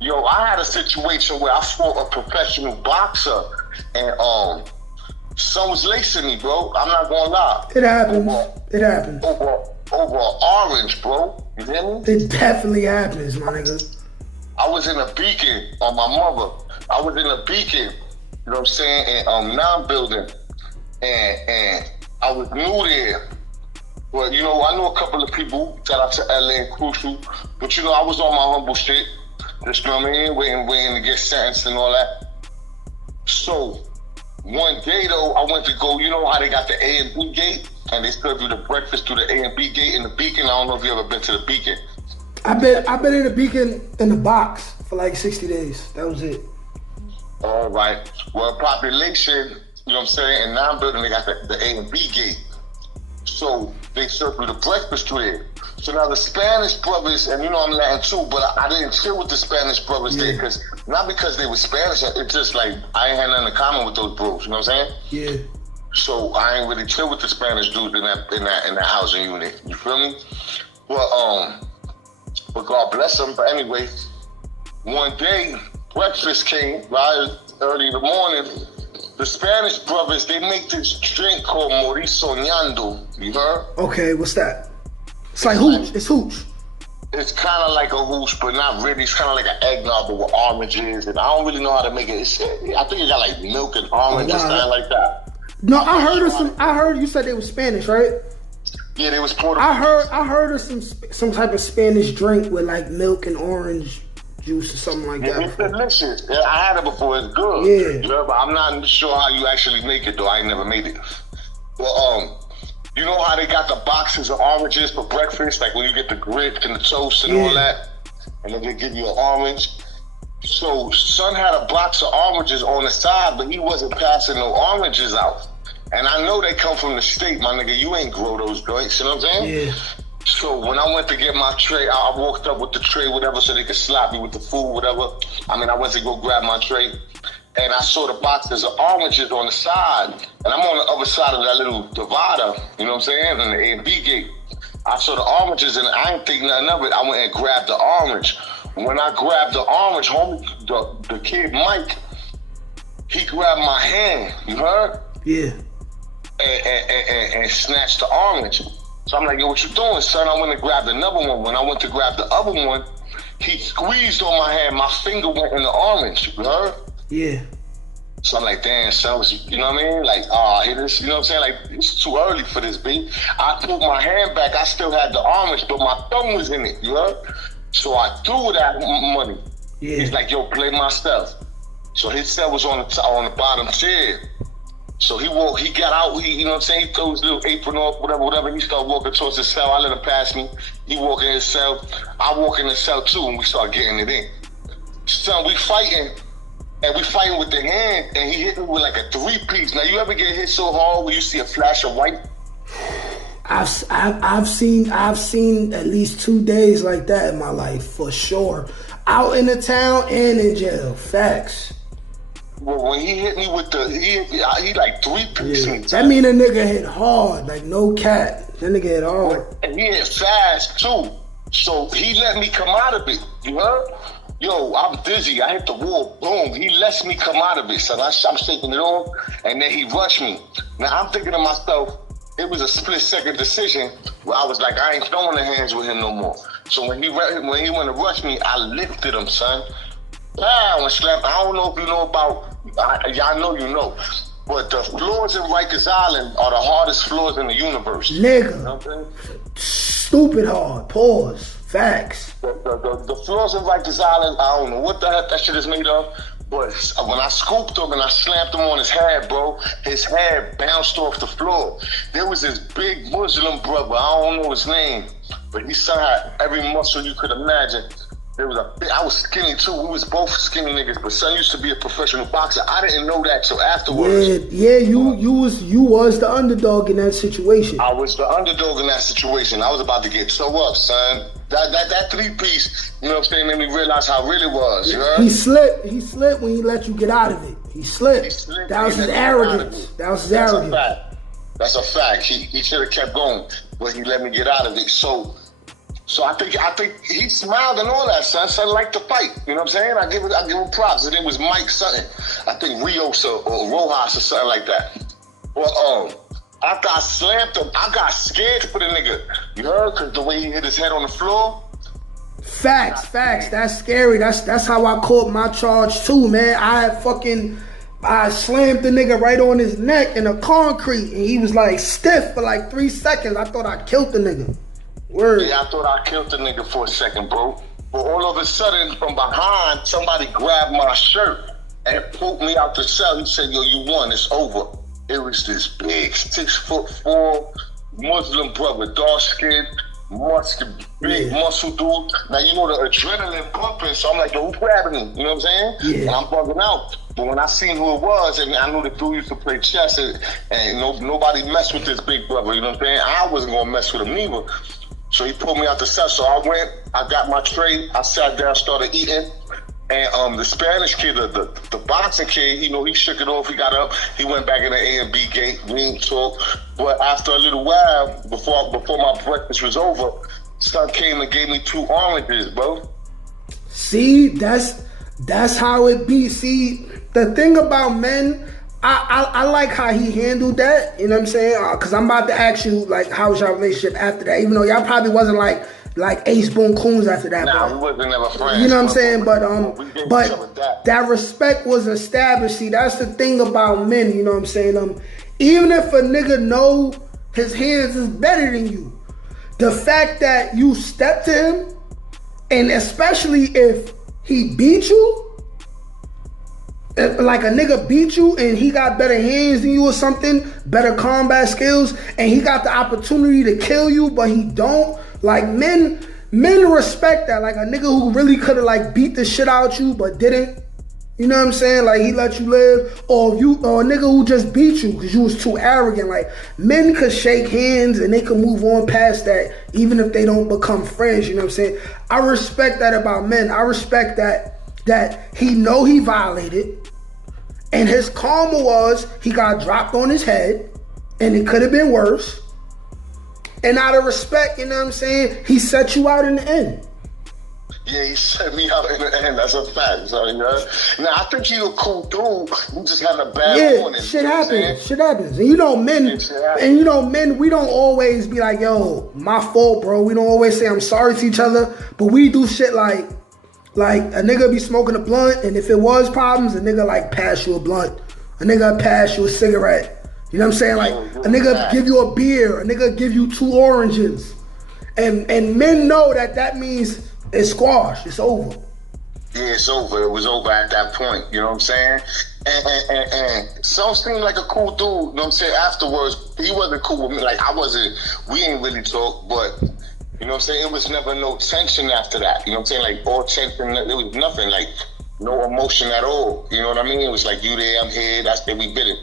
Yo, I had a situation where I fought a professional boxer, and son was lacing me, bro. I'm not gonna lie. It happens. It happens. Over orange, bro. You hear me? It definitely happens, my nigga. I was in a Beacon on my mother. I was in a Beacon, you know what I'm saying, in non-building, and I was new there. But you know, I know a couple of people. Shout out to LA and Crucial. But you know, I was on my humble shit. Just, you know what I mean? Waiting to get sentenced and all that. So one day though, I went to go. You know how they got the A and B gate, and they serve you the breakfast through the A and B gate in the Beacon. I don't know if you ever been to the Beacon. I've been in the Beacon in the box for like 60 days. That was it. All right. Well, population, you know what I'm saying, in non-building, they got the A and B gate. So they serve you the breakfast through there. So now the Spanish brothers, and you know I'm Latin too, but I didn't chill with the Spanish brothers there, because not because they were Spanish, it's just like I ain't had nothing in common with those bros, you know what I'm saying? Yeah. So I ain't really chill with the Spanish dudes in that housing unit. You feel me? Well, but God bless them. But anyway, one day breakfast came right early in the morning. The Spanish brothers, they make this drink called Morir Soñando. You heard? Okay, what's that? It's like hooch. It's hooch. It's kind of like a hooch, but not really. It's kind of like an eggnog, but with oranges. And I don't really know how to make it. I think it got like milk and orange or something like that. No, I heard you said they were Spanish, right? Yeah, they was Puerto Rican. I heard of some type of Spanish drink with like milk and orange juice or something like that. It's delicious. Yeah, I had it before. It's good. Yeah. You know, but I'm not sure how you actually make it though. I ain't never made it. Well, you know how they got the boxes of oranges for breakfast, like when you get the grits and the toast and all that, and then they give you an orange. So son had a box of oranges on the side, but he wasn't passing no oranges out. And I know they come from the state, my nigga. You ain't grow those joints, you know what I'm saying? Yeah. So when I went to get my tray, I walked up with the tray, whatever, so they could slap me with the food, whatever. I mean, I went to go grab my tray, and I saw the boxes of oranges on the side, and I'm on the other side of that little divider, you know what I'm saying, in the A and B gate. I saw the oranges, and I didn't think nothing of it. I went and grabbed the orange. When I grabbed the orange, homie, the kid Mike, he grabbed my hand, you heard? Yeah. And snatched the orange. So I'm like, yo, what you doing, son? I went and grabbed another one. When I went to grab the other one, he squeezed on my hand. My finger went in the orange, you heard? Yeah. So I'm like, damn, son, you know what I mean? Like, it is, you know what I'm saying? Like, it's too early for this, B. I pulled my hand back. I still had the orange, but my thumb was in it, you heard? So I threw that money. Yeah. He's like, yo, play my stuff. So his stuff was on the bottom chair. So he got out, you know what I'm saying? He threw his little apron off, whatever. He started walking towards his cell. I let him pass me. He walk in his cell. I walk in the cell too, and we start getting it in. Son, we fighting, and we fighting with the hand, and he hit me with like a 3-piece. Now, you ever get hit so hard where you see a flash of white? I've seen at least 2 days like that in my life, for sure. Out in the town and in jail. Facts. Well, when he hit me with he like 3-piece me. That mean a nigga hit hard, like no cat. That nigga hit hard. And he hit fast too. So he let me come out of it. You heard? Yo, I'm dizzy. I hit the wall. Boom. He lets me come out of it, son. I'm shaking it off, and then he rushed me. Now I'm thinking to myself, it was a split-second decision where I was like, I ain't throwing the hands with him no more. So when he went to rush me, I lifted him, son. I don't know if you know about, y'all know you know, but the floors in Rikers Island are the hardest floors in the universe. Nigga. You know what I'm saying? Stupid hard. Pause. Facts. The floors in Rikers Island, I don't know what the heck that shit is made of, but when I scooped him and I slammed him on his head, bro, his head bounced off the floor. There was this big Muslim brother, I don't know his name, but he still had every muscle you could imagine. I was skinny too. We was both skinny niggas, but son used to be a professional boxer. I didn't know that till afterwards. Yeah, you was the underdog in that situation. I was the underdog in that situation. I was about to get so up, son. That 3-piece, you know what I'm saying, made me realize how real it was. You heard? He slipped when he let you get out of it. He slipped. That was his arrogance. That's a fact. That's a fact. He should have kept going, but he let me get out of it. So So I think he smiled and all that, son. Son liked to fight. You know what I'm saying? I give him props. His name was Mike something. I think Rios or Rojas or something like that. Well, after I slammed him, I got scared for the nigga. You heard? Because the way he hit his head on the floor. Facts. That's scary. That's how I caught my charge too, man. I slammed the nigga right on his neck in the concrete, and he was like stiff for like 3 seconds. I thought I killed the nigga. Word. Yeah, I thought I killed the nigga for a second, bro. But all of a sudden, from behind, somebody grabbed my shirt and pulled me out the cell. He said, yo, you won, it's over. It was this big 6'4" Muslim brother, dark skin, big muscle dude. Now you know the adrenaline pumping, so I'm like, yo, who's grabbing him? You know what I'm saying? Yeah. And I'm bugging out. But when I seen who it was, and I knew the dude used to play chess, and nobody messed with this big brother, you know what I'm saying? I wasn't gonna mess with him neither. So he pulled me out the cell. So I went, I got my tray, I sat down, started eating. And the Spanish kid, the boxing kid, you know, he shook it off. He got up. He went back in the A and B gate. We didn't talk. But after a little while, before my breakfast was over, son came and gave me 2 oranges, bro. See, that's how it be. See, the thing about men, I like how he handled that. You know what I'm saying? Because I'm about to ask you, like, how was your relationship after that? Even though y'all probably wasn't like Ace Boon Coons after that. Nah, but, we wasn't never friends. You know what I'm saying? But that respect was established. See, that's the thing about men. You know what I'm saying? Even if a nigga know his hands is better than you, the fact that you step to him, and especially if he beat you, like a nigga beat you and he got better hands than you or something, better combat skills, and he got the opportunity to kill you, but he don't. Like men respect that. Like a nigga who really could have like beat the shit out you but didn't. You know what I'm saying? Like he let you live, or a nigga who just beat you because you was too arrogant. Like men could shake hands and they can move on past that, even if they don't become friends. You know what I'm saying? I respect that about men. I respect that he know he violated, and his karma was he got dropped on his head, and it could have been worse. And out of respect, you know what I'm saying, he set you out in the end. Yeah, he set me out in the end. That's a fact. So, you know? Now, I think he's a cool dude. He just had a bad morning. Shit happens. And you know, men, we don't always be like, yo, my fault, bro. We don't always say I'm sorry to each other, but we do shit like a nigga be smoking a blunt, and if it was problems, a nigga like pass you a blunt. A nigga pass you a cigarette. You know what I'm saying? Like a nigga give you a beer, a nigga give you 2 oranges. And men know that means it's squash, it's over. Yeah, it's over. It was over at that point, you know what I'm saying? And Son seemed like a cool dude, you know what I'm saying? Afterwards, he wasn't cool with me. Like we ain't really talk, but you know what I'm saying? It was never no tension after that. You know what I'm saying? Like all tension, there was nothing, like no emotion at all. You know what I mean? It was like you there, I'm here, that's where we did it.